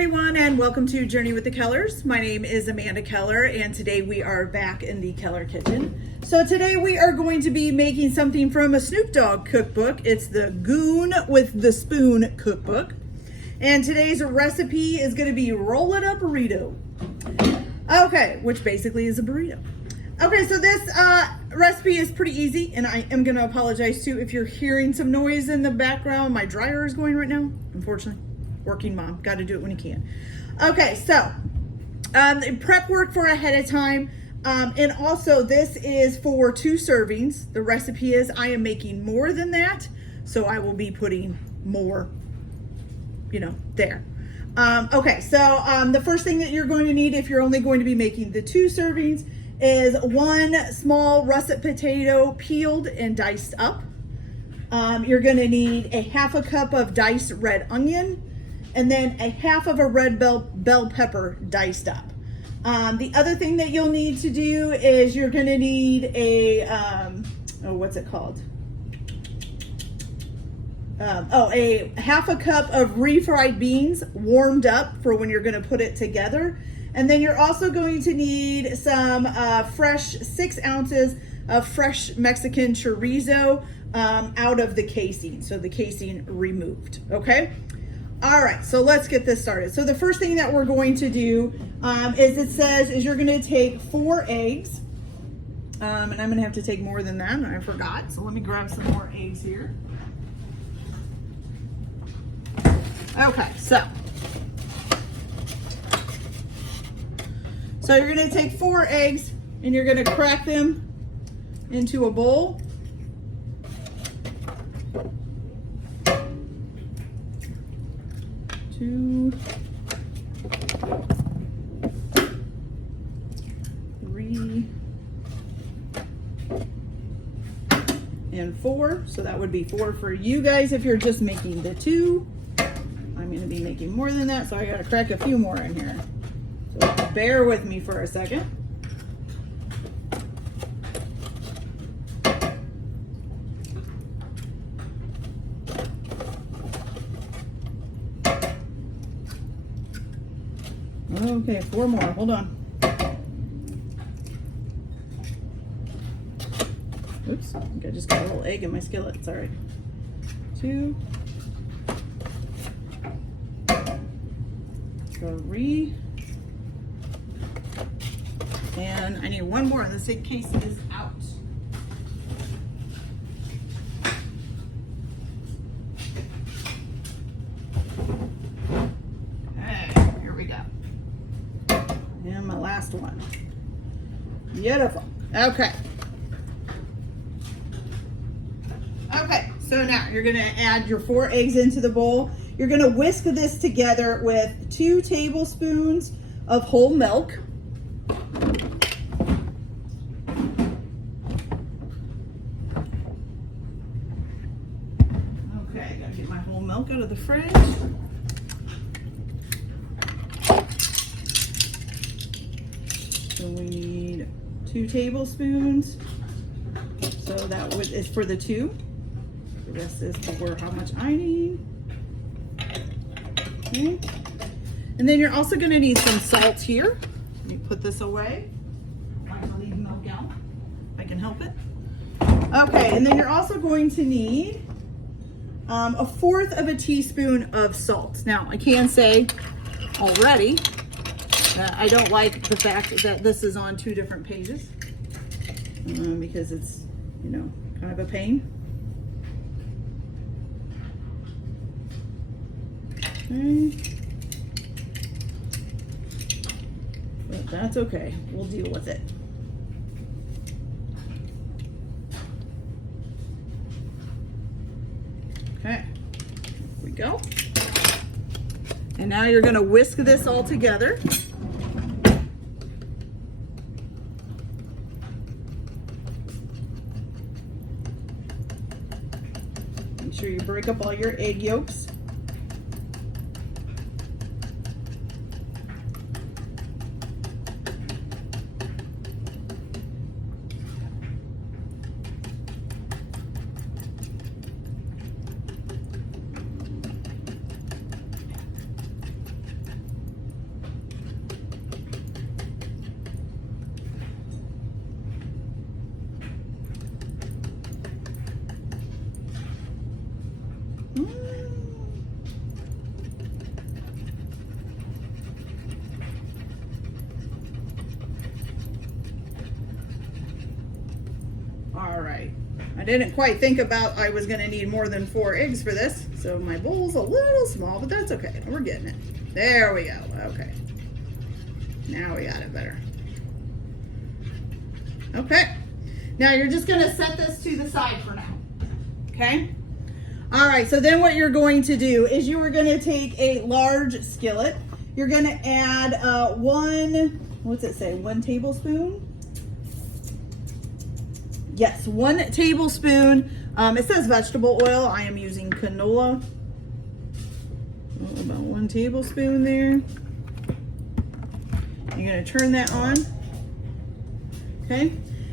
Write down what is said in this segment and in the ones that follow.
everyone, and welcome to Journey with the Kellers. My name is Amanda Keller, and today we are back in the Keller kitchen. So today we are going to be making something from a Snoop Dogg cookbook. It's the Goon with the Spoon cookbook. And today's recipe is going to be Rollin Up Rito. Okay, which basically is a burrito. Okay, so this recipe is pretty easy, and I am going to apologize too if you're hearing some noise in the background. My dryer is going right now, unfortunately. Working mom, got to do it when you can. Okay, so prep work for ahead of time, and also this is for 2 servings. The recipe is I am making more than that, so I will be putting more, there. Okay, so the first thing that you're going to need if you're only going to be making the 2 servings is 1 small russet potato peeled and diced up. You're going to need a 1/2 cup of diced red onion, and then a 1/2 of a red bell pepper diced up. The other thing that you'll need to do is you're going to need a, what's it called? A 1/2 cup of refried beans warmed up for when you're going to put it together. And then you're also going to need some fresh 6 ounces of fresh Mexican chorizo out of the casing. So the casing removed, okay? All right, so let's get this started. So the first thing that we're going to do is you're gonna take 4 eggs. And I'm gonna have to take more than that, and I forgot. So let me grab some more eggs here. Okay, so you're gonna take 4 eggs and you're gonna crack them into a bowl. Two, 3, and 4. So that would be 4 for you guys if you're just making the 2. I'm gonna be making more than that, so I gotta crack a few more in here. So bear with me for a second. Okay, 4 more, hold on. Oops, I think I just got a little egg in my skillet, it's all right. 2, 3, and I need 1 more, this in case it is out. Okay, here we go. And my last one. Beautiful. Okay. Okay, so now you're gonna add your 4 eggs into the bowl. You're gonna whisk this together with 2 tablespoons of whole milk. Okay, gotta get my whole milk out of the fridge. So we need 2 tablespoons. So that is for the 2. The rest is for how much I need. Okay. And then you're also going to need some salt here. Let me put this away. I like to leave milk out if I can help it. Okay, and then you're also going to need 1/4 of a teaspoon of salt. Now, I can say already that I don't like the fact that this is on 2 different pages because it's, kind of a pain. Okay. But that's okay. We'll deal with it. Okay. Here we go. And now you're going to whisk this all together. Make sure you break up all your egg yolks. didn't quite think about I was gonna need more than 4 eggs for this. So my bowl's a little small, but that's okay. We're getting it. There we go, okay. Now we got it better. Okay, now you're just gonna set this to the side for now, okay? All right, so then what you're going to do is you are gonna take a large skillet. You're gonna add 1 tablespoon? Yes, 1 tablespoon. It says vegetable oil. I am using canola. About 1 tablespoon there. You're gonna turn that on. Okay,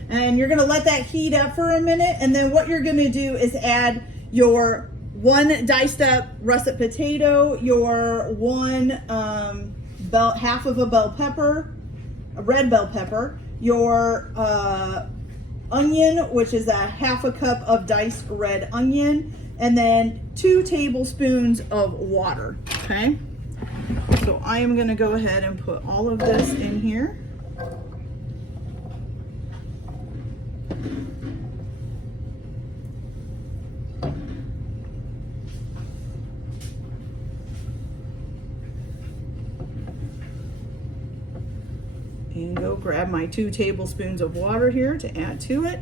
and you're gonna let that heat up for a minute, and then what you're gonna do is add your 1 diced up russet potato, your 1 half of a bell pepper, a red bell pepper, your onion, which is a half a cup of diced red onion, and then 2 tablespoons of water. Okay, so I am gonna go ahead and put all of this in here. And go grab my 2 tablespoons of water here to add to it.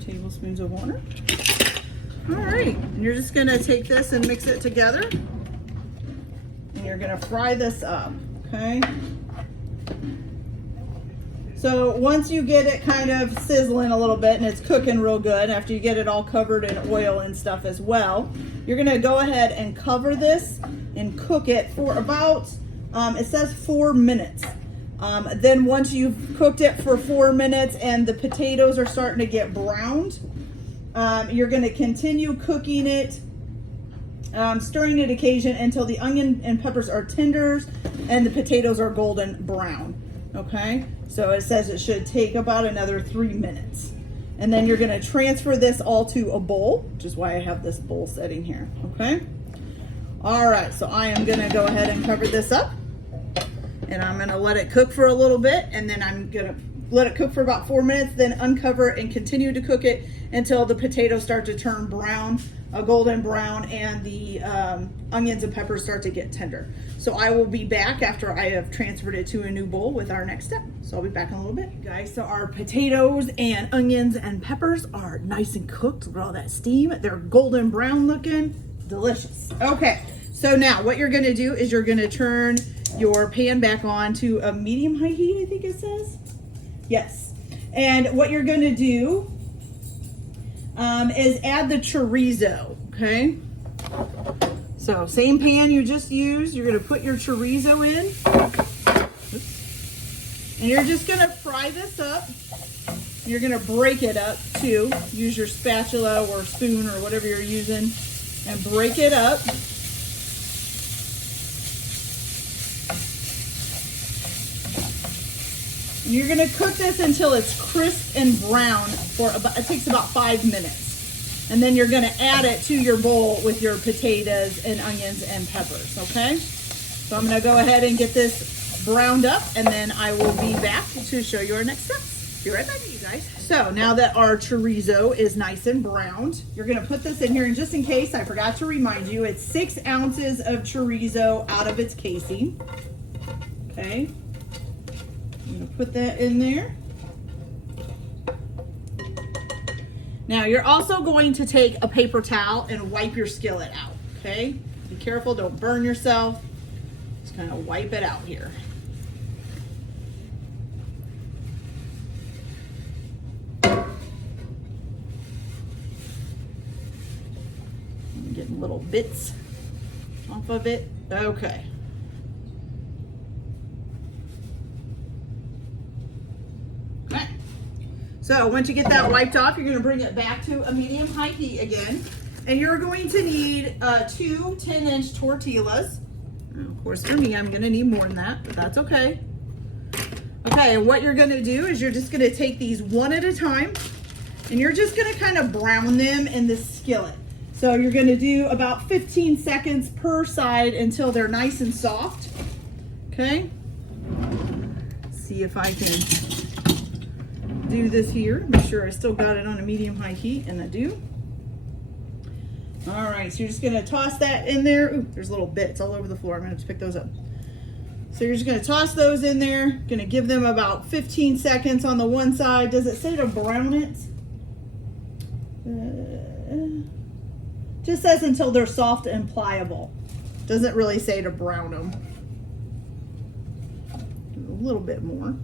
Tablespoons of water. All right, and you're just gonna take this and mix it together. And you're gonna fry this up, okay? So once you get it kind of sizzling a little bit and it's cooking real good, after you get it all covered in oil and stuff as well, you're gonna go ahead and cover this and cook it for about, it says 4 minutes. Then once you've cooked it for 4 minutes and the potatoes are starting to get browned, you're gonna continue cooking it, stirring it occasion until the onion and peppers are tender and the potatoes are golden brown. Okay, so it says it should take about another 3 minutes. And then you're gonna transfer this all to a bowl, which is why I have this bowl setting here, okay? All right, so I am gonna go ahead and cover this up, and I'm gonna let it cook for a little bit, and then I'm gonna let it cook for about 4 minutes, then uncover it and continue to cook it until the potatoes start to turn brown, a golden brown, and the onions and peppers start to get tender. So I will be back after I have transferred it to a new bowl with our next step. So I'll be back in a little bit. Guys, so our potatoes and onions and peppers are nice and cooked. Look at all that steam. They're golden brown looking, delicious. Okay, so now what you're gonna do is you're gonna turn your pan back on to a medium-high heat, I think it says. Yes, and what you're gonna do is add the chorizo, okay? So same pan you just used, you're gonna put your chorizo in. Oops. And you're just gonna fry this up. You're gonna break it up too. Use your spatula or spoon or whatever you're using and break it up. And you're gonna cook this until it's crisp and brown for about, it takes about 5 minutes. And then you're gonna add it to your bowl with your potatoes and onions and peppers, okay? So I'm gonna go ahead and get this browned up, and then I will be back to show you our next steps. Be right back, you guys. So now that our chorizo is nice and browned, you're gonna put this in here, and just in case I forgot to remind you, it's 6 ounces of chorizo out of its casing, okay? I'm gonna put that in there. Now you're also going to take a paper towel and wipe your skillet out, okay? Be careful, don't burn yourself. Just kind of wipe it out here. I'm getting little bits off of it. Okay. So once you get that wiped off, you're gonna bring it back to a medium-high heat again. And you're going to need 2 10-inch tortillas. And of course, for me, I'm gonna need more than that, but that's okay. Okay, and what you're gonna do is you're just gonna take these one at a time, and you're just gonna kind of brown them in the skillet. So you're gonna do about 15 seconds per side until they're nice and soft. Okay. See if I can do this here. Make sure I still got it on a medium-high heat, and I do. All right, so you're just gonna toss that in there. Ooh, there's little bits all over the floor. I'm gonna have to pick those up. So you're just gonna toss those in there. Gonna give them about 15 seconds on the one side. Does it say to brown it? Just says until they're soft and pliable. Doesn't really say to brown them. A little bit more.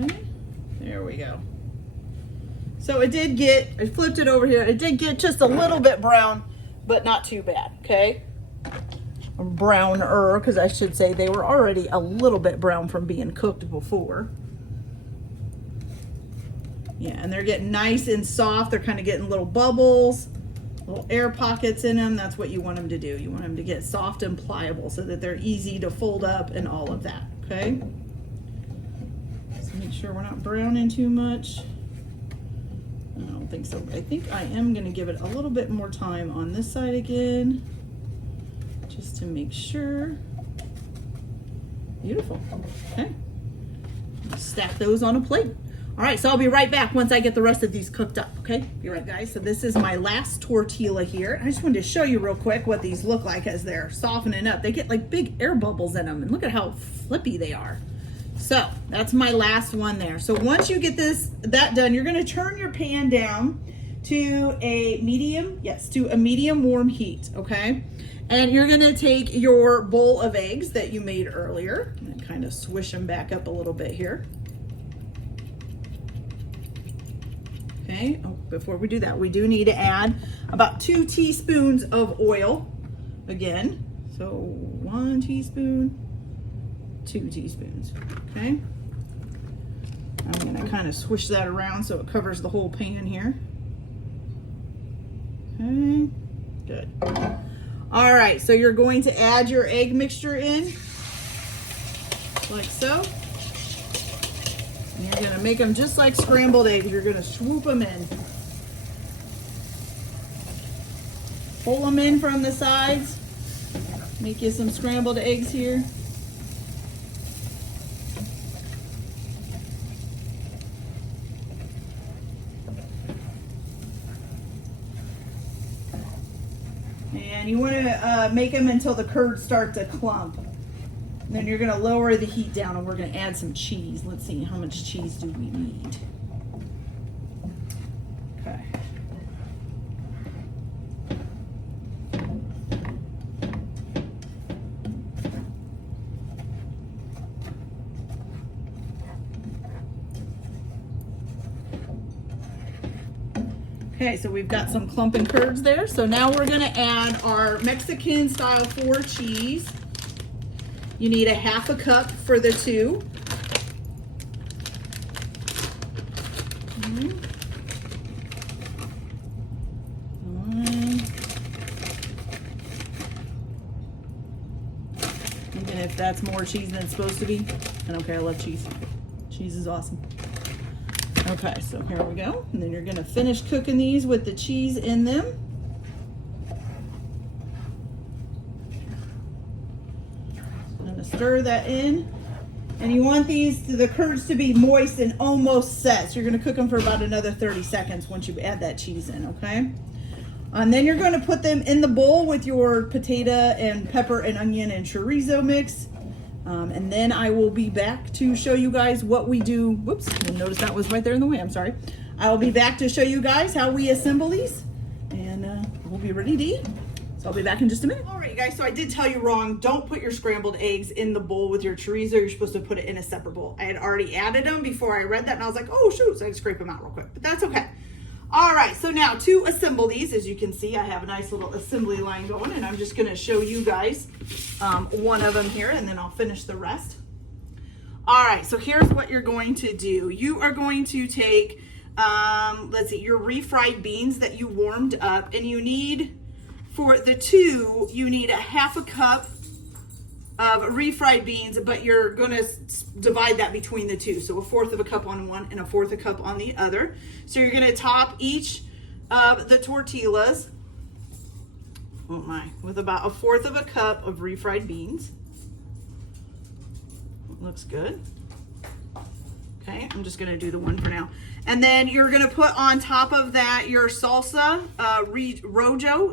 Okay, there we go. So it did get, I flipped it over here, it did get just a little bit brown, but not too bad, okay? Browner, because I should say they were already a little bit brown from being cooked before. Yeah, and they're getting nice and soft. They're kind of getting little bubbles, little air pockets in them. That's what you want them to do. You want them to get soft and pliable so that they're easy to fold up and all of that, okay? So make sure we're not browning too much. I don't think so. I think I am going to give it a little bit more time on this side again, just to make sure. Beautiful. Okay. Stack those on a plate. All right, so I'll be right back once I get the rest of these cooked up, okay? Be right, guys. So this is my last tortilla here. I just wanted to show you real quick what these look like as they're softening up. They get like big air bubbles in them, and look at how flippy they are. So that's my last one there. So once you get that done, you're gonna turn your pan down to a medium, to a medium warm heat, okay? And you're gonna take your bowl of eggs that you made earlier and kind of swish them back up a little bit here. Okay, oh, before we do that, we do need to add about 2 teaspoons of oil again. So 1 teaspoon, 2 teaspoons, okay? I'm gonna kind of swish that around so it covers the whole pan here. Okay, good. All right, so you're going to add your egg mixture in, like so. And you're gonna make them just like scrambled eggs. You're gonna swoop them in. Pull them in from the sides. Make you some scrambled eggs here. And you want to make them until the curds start to clump. And then you're going to lower the heat down, and we're going to add some cheese. Let's see, how much cheese do we need? Okay. Okay, so we've got some clumping curds there. So now we're gonna add our Mexican style 4 cheese. You need a 1/2 cup for the 2. Even if that's more cheese than it's supposed to be. I don't care, I love cheese. Cheese is awesome. Okay, so here we go. And then you're gonna finish cooking these with the cheese in them. I'm gonna stir that in. And you want the curds to be moist and almost set. So you're gonna cook them for about another 30 seconds once you add that cheese in, okay? And then you're gonna put them in the bowl with your potato and pepper and onion and chorizo mix. And then I will be back to show you guys what we do. Whoops, you'll notice that was right there in the way, I'm sorry. I will be back to show you guys how we assemble these, and we'll be ready to eat. So I'll be back in just a minute. All right, guys, so I did tell you wrong. Don't put your scrambled eggs in the bowl with your chorizo. You're supposed to put it in a separate bowl. I had already added them before I read that, and I was like, oh, shoot, so I had to scrape them out real quick, but that's okay. All right, so now to assemble these, as you can see, I have a nice little assembly line going, and I'm just gonna show you guys one of them here, and then I'll finish the rest. All right, so here's what you're going to do. You are going to take, let's see, your refried beans that you warmed up, and you need, for the 2, you need a 1/2 cup of refried beans, but you're gonna divide that between the two. So 1/4 of a cup on one and 1/4 a cup on the other. So you're gonna top each of the tortillas, oh my, with about 1/4 of a cup of refried beans. Looks good. Okay, I'm just gonna do the one for now. And then you're gonna put on top of that your salsa rojo.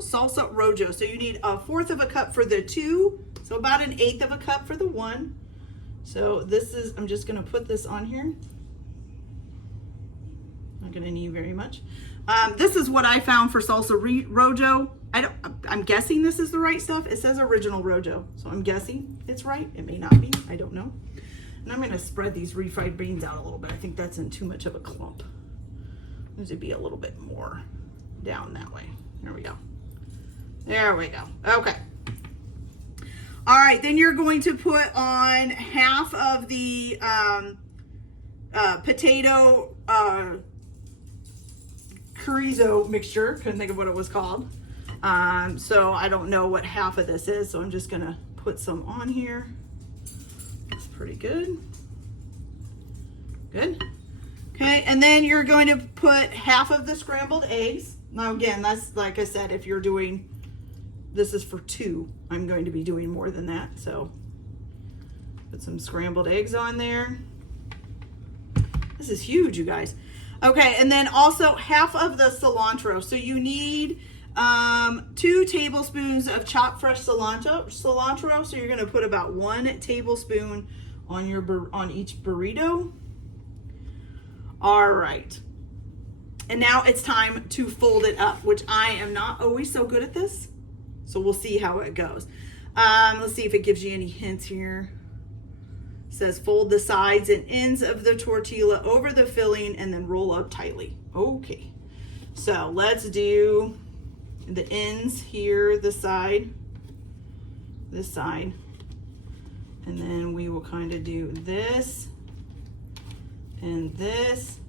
So you need 1/4 of a cup for the two, so about 1/8 of a cup for the one. So this is, I'm just gonna put this on here. Not gonna need very much. This is what I found for salsa rojo. I'm guessing this is the right stuff. It says original rojo, so I'm guessing it's right. It may not be, I don't know. And I'm gonna spread these refried beans out a little bit. I think that's in too much of a clump. Needs to be a little bit more down that way. There we go. There we go. Okay. All right, then you're going to put on half of the potato chorizo mixture. Couldn't think of what it was called. So I don't know what half of this is, so I'm just gonna put some on here. That's pretty good. Good. Okay, and then you're going to put half of the scrambled eggs. Now again, that's like I said, if you're doing, this is for two, I'm going to be doing more than that. So put some scrambled eggs on there. This is huge, you guys. Okay, and then also half of the cilantro. So you need 2 tablespoons of chopped fresh cilantro. So you're gonna put about 1 tablespoon on each burrito. All right, and now it's time to fold it up, which I am not always so good at this. So we'll see how it goes. Let's see if it gives you any hints here. It says fold the sides and ends of the tortilla over the filling and then roll up tightly. Okay, so let's do the ends here, this side, and then we will kind of do this and this,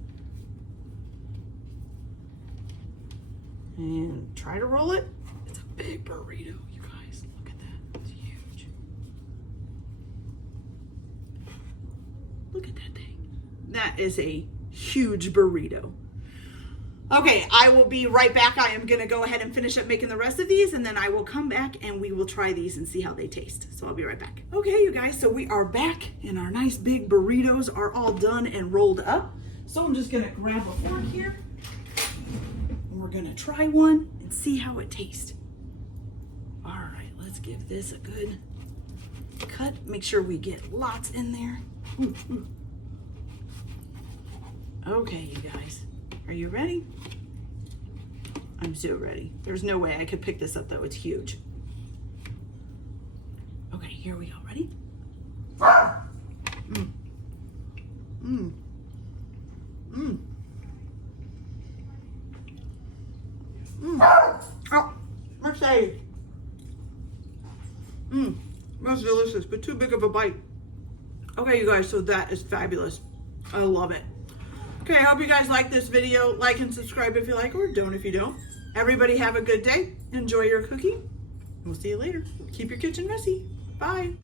and try to roll it. It's a big burrito, you guys. Look at that. It's huge. Look at that thing. That is a huge burrito. Okay, I will be right back. I am going to go ahead and finish up making the rest of these, and then I will come back and we will try these and see how they taste. So I'll be right back. Okay, you guys, so we are back and our nice big burritos are all done and rolled up. So I'm just going to grab a fork here and we're going to try one and see how it tastes. All right, let's give this a good cut. Make sure we get lots in there. Okay, you guys. Are you ready? I'm so ready. There's no way I could pick this up though. It's huge. Okay, here we go. Ready? Mm. Mm. Mm. Mm. Oh, Mercedes. Mmm. That's delicious, but too big of a bite. Okay, you guys, so that is fabulous. I love it. Okay, I hope you guys like this video. Like and subscribe if you like, or don't if you don't. Everybody have a good day. Enjoy your cooking. We'll see you later. Keep your kitchen messy. Bye.